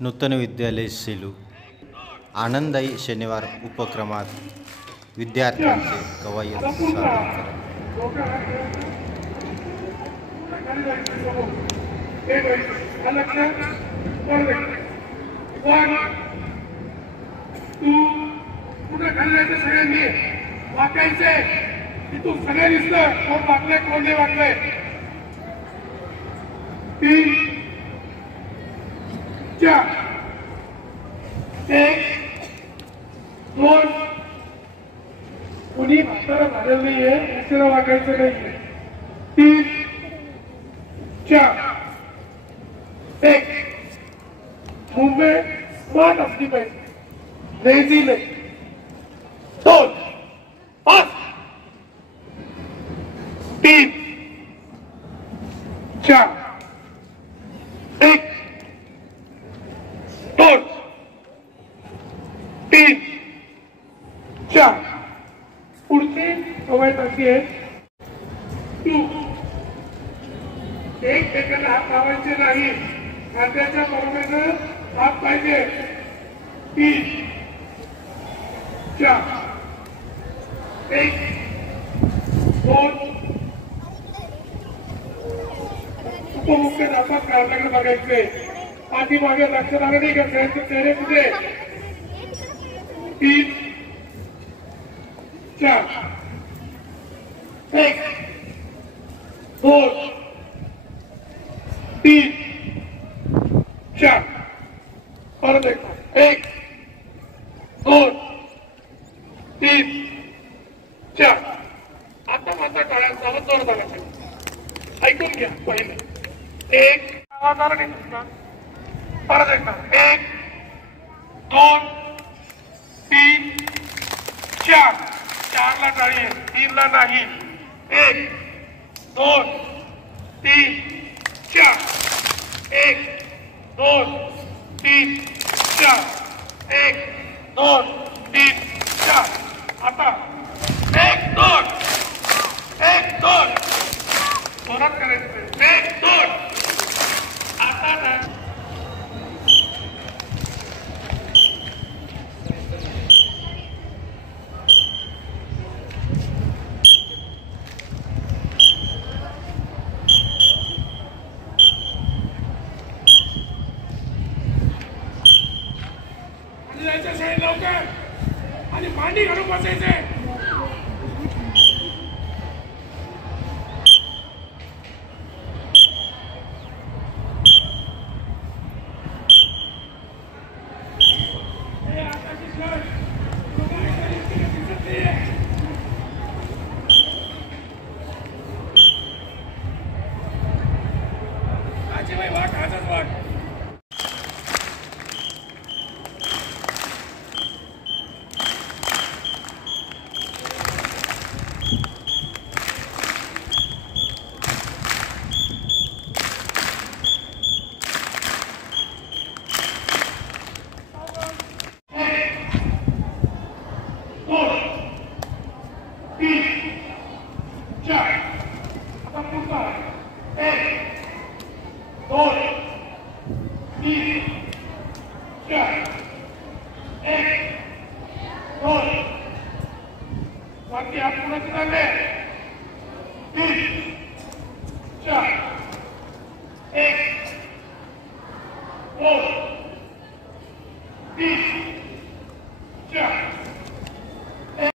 नूतन विद्यालय सेलू आनंददायी शनिवार उपक्रमात विद्यार्थ्यांचे कवायत सादरीकरण। सगळ्यांनी वाकायचे की तू सगळे दिसतं कोण वागले कोण नाही वागले। 3 4 1 2 कोणी म्हातारा झालेलं नाहीये उशिरा वागायचं नाहीये। 3 4 1 मुंबई स्मार्ट असली पाहिजे लेझी नाही। 2 5 3 4 1 2 3 4 पुढची कवायत अशी आहे तू एकमेकांना हात लावायचे नाही खात्याच्या बरोबरीनं हात पाहिजे। 3 4 1 2 उपमुख्याध्यापक कारणाकडे बघायचे पाठीमागे लक्ष लागलं नाही का सगळ्यांचे चेहरे कुठे। 3 4 1 2 3 4 परत एकदा 1 2 3 4 आता माझा टाळ्यांचा आवाज जोर झाला ऐकून घ्या। पहिले 1 आवाज आला नाही तुमचा परत एकदा 1 2 3 4 4 ला टाळी आहे 3 ला नाही। 1 2 3 4 1 2 3 4 1 2 3 4 आता 1 2 1 2 जोरात करायचं 1 2 आता ना लवकर आणि मांडी घालून बसायचे। बाकी आप पुढे चालले 3 4 1 2 3 4